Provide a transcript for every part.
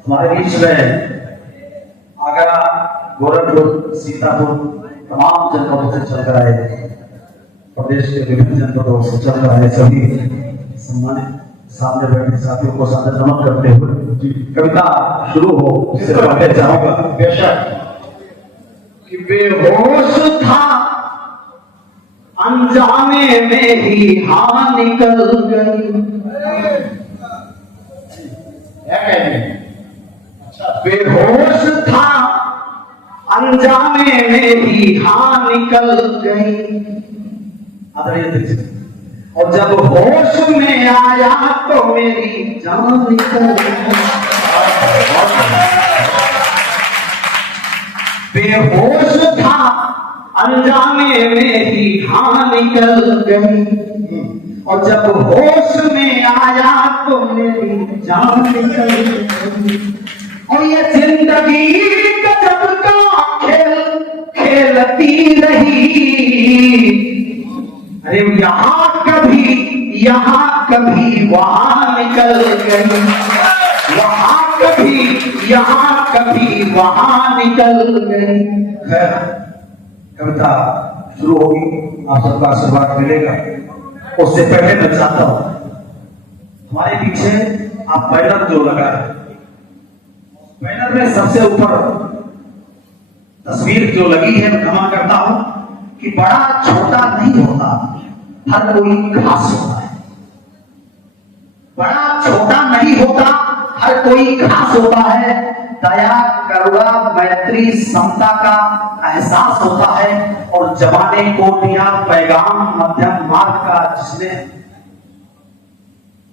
हमारे बीच में आगरा, गोरखपुर, सीतापुर तमाम जनपदों से चलकर आए, प्रदेश के विभिन्न जनपदों से चलकर आए सभी सम्मानित सामने बैठे साथियों को सादर नमन करते हुए कविता शुरू हो उससे पहले चाहूंगा बेशक कि बेहोश था अनजाने में ही हाँ निकल गई। बेहोश था अनजाने में ही हाँ निकल गई। और जब होश में आया तो मेरी जान निकल गई। बेहोश था अनजाने में ही हाँ निकल गई। और जब होश में आया तो मेरी जान निकल गई। और ये जिंदगी गजब का खेल खेलती रही। अरे यहाँ कभी वहां निकल गई, वहां कभी यहाँ कभी वहां निकल गई। खैर कविता शुरू होगी, आप सबका आशीर्वाद मिलेगा। उससे पहले मैं चाहता हूं हमारे पीछे आप बैनर जो लगा है, बैनर में सबसे ऊपर तस्वीर जो लगी है, मैं क्षमा करता हूं कि बड़ा छोटा नहीं होता, हर कोई खास होता है। बड़ा छोटा नहीं होता, हर कोई खास होता है। दया, करुणा, मैत्री, समता का एहसास होता है। और जमाने को दिया पैगाम मध्यम मार्ग का, जिसमें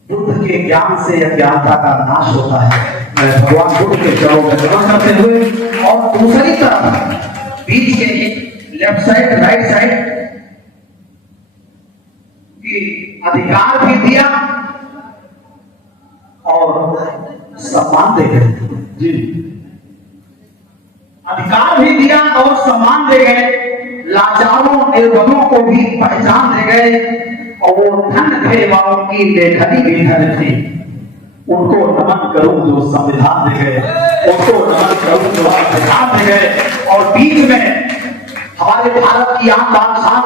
बुद्ध के ज्ञान से अज्ञानता का नाश होता है। मैं भगवान बुद्ध के चरणों में नमन करते हुए, और दूसरी तरफ बीच के लेफ्ट साइड राइट साइड की अधिकार भी दिया और सम्मान दे गए। जी, अधिकार भी दिया और सम्मान दे गए। लाचारों निर्बलों को भी पहचान दे गए। और वो धन थे वालों की लेखनी भी धन थी। उनको नमन करूं जो संविधान दे गए, उनको नमन करूं जो संविधान दे गए। और बीच में हमारे भारत की आम बादशाह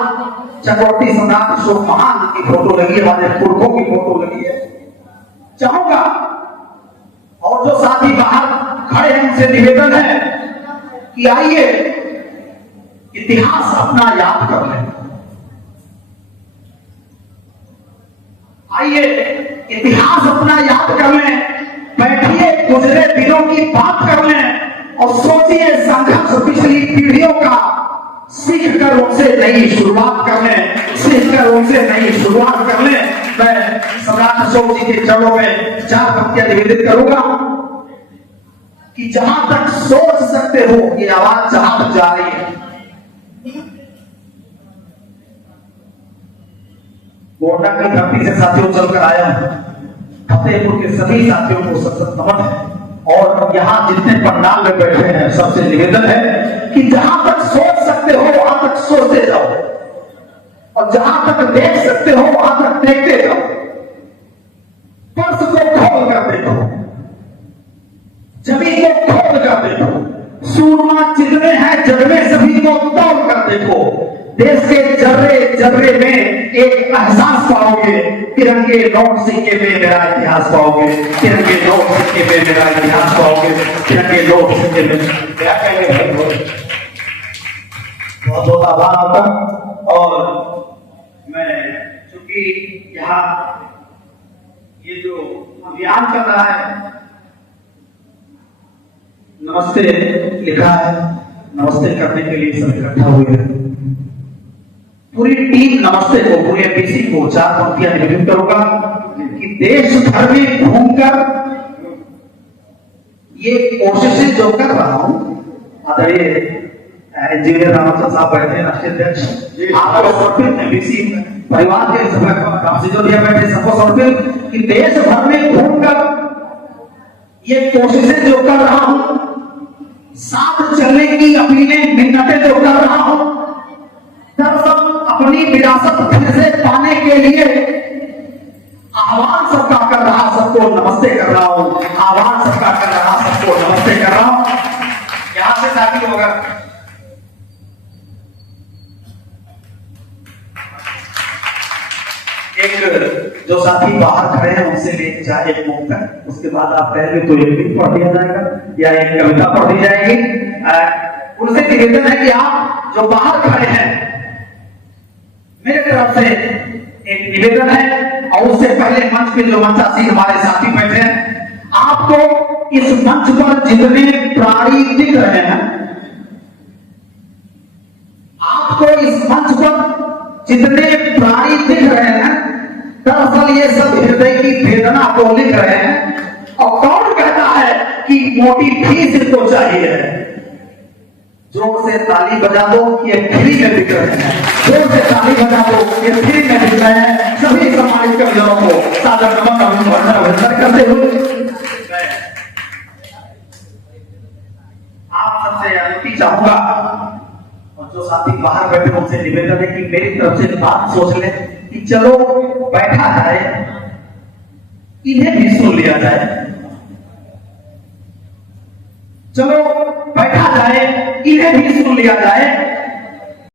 चक्रवर्ती सम्राट अशोक महान की फोटो लगी है, हमारे पुरखों की फोटो लगी है। चाहूंगा और जो साथी बाहर खड़े हैं उनसे निवेदन है कि आइए इतिहास अपना याद कर लें। आइए इतिहास अपना याद कर लें। बैठिए गुजरे दिनों की बात कर लें और सोचिए संघर्ष पिछली पीढ़ियों का, सीख कर उनसे नई शुरुआत कर लें, सीख कर उनसे नई शुरुआत कर लें। मैं सम्राट अशोक जी के चरणों में 4 पंक्तियां निवेदित करूंगा कि जहां तक सोच सकते हो, ये आवाज जहां तक जा रही है। गोंडा की धरती से साथियों चलकर आया हूं। फतेहपुर के सभी साथियों को सतत नमन है। और यहां जितने पंडाल में बैठे हैं सबसे निवेदन है कि जहां तक सोच सकते हो वहां तक सोचते जाओ, और जहां तक देख सकते हो वहां तक देखते जाओ। पर्स को खोल कर देखो, जमीन को खोल कर देखो। सूरमा जितने हैं जग में सभी को तोड़ कर देखो। देश के जर्रे जर्रे में एक एहसास पाओगे। तिरंगे नोट सिक्के में मेरा इतिहास पाओगे। तिरंगे नोट सिक्के में मेरा इतिहास पाओगे। तिरंगे नोट सिक्के में क्या कहेंगे। बहुत बहुत आभार आपका। और मैं चूंकि यहाँ ये जो अभियान चल रहा है, नमस्ते लिखा है, नमस्ते करने के लिए सब इकट्ठा हुए हैं। पूरी टीम नमस्ते को, पूरे एमपीसी को 4 पंक्तियां निवेदित करूंगा कि देश भर में घूमकर ये कोशिशें जो कर रहा हूं, आदरणीय इंजीनियर रामचंद्र साहब बैठे हैं, राष्ट्रीय अध्यक्ष, आपको समर्पित एमपीसी परिवार के सभी जो दिया बैठे सबको समर्पित कि देश भर में घूमकर ये कोशिशें जो कर रहा हूं, साथ चलने की अपीलें मिन्नतें जो कर रहा हूं, दरअसल अपनी विरासत फिर से पाने के लिए आह्वान सबका कर रहा, सबको नमस्ते कर रहा हूं, आह्वान सबका कर रहा, शादी होगा। एक जो साथी बाहर खड़े हैं उनसे लेके जाए एक मुक्तक, उसके बाद आप कहेंगे तो एक गीत पढ़ दिया जाएगा या एक कविता पढ़ दी जाएगी। उनसे निवेदन है कि आप जो बाहर खड़े हैं, मेरे तरफ से एक निवेदन है, और उससे पहले मंच के जो मंचासीन हमारे साथी बैठे हैं, आपको इस मंच पर जितने प्राणी दिख रहे हैं, आपको इस मंच पर जितने प्राणी दिख रहे हैं, दरअसल ये सब हृदय की वेदना को लिख रहे हैं। और कौन कहता है कि मोटी फीस इनको चाहिए? जोर से ताली बजा दो, ये फ्री में बिक रहे हैं। जोर से ताली बजा दो, ये फ्री में बिक रहे हैं। सभी समाज के लोगों को सादर नमन अभिनंदन करते हुए आप सबसे अनुमति चाहूंगा, और जो साथी बाहर बैठे उनसे निवेदन है कि मेरी तरफ से बात सोच ले कि चलो बैठा जाए, इन्हें भी सुन लिया जाए। चलो बैठा जाए, इन्हें भी सुन लिया जाए।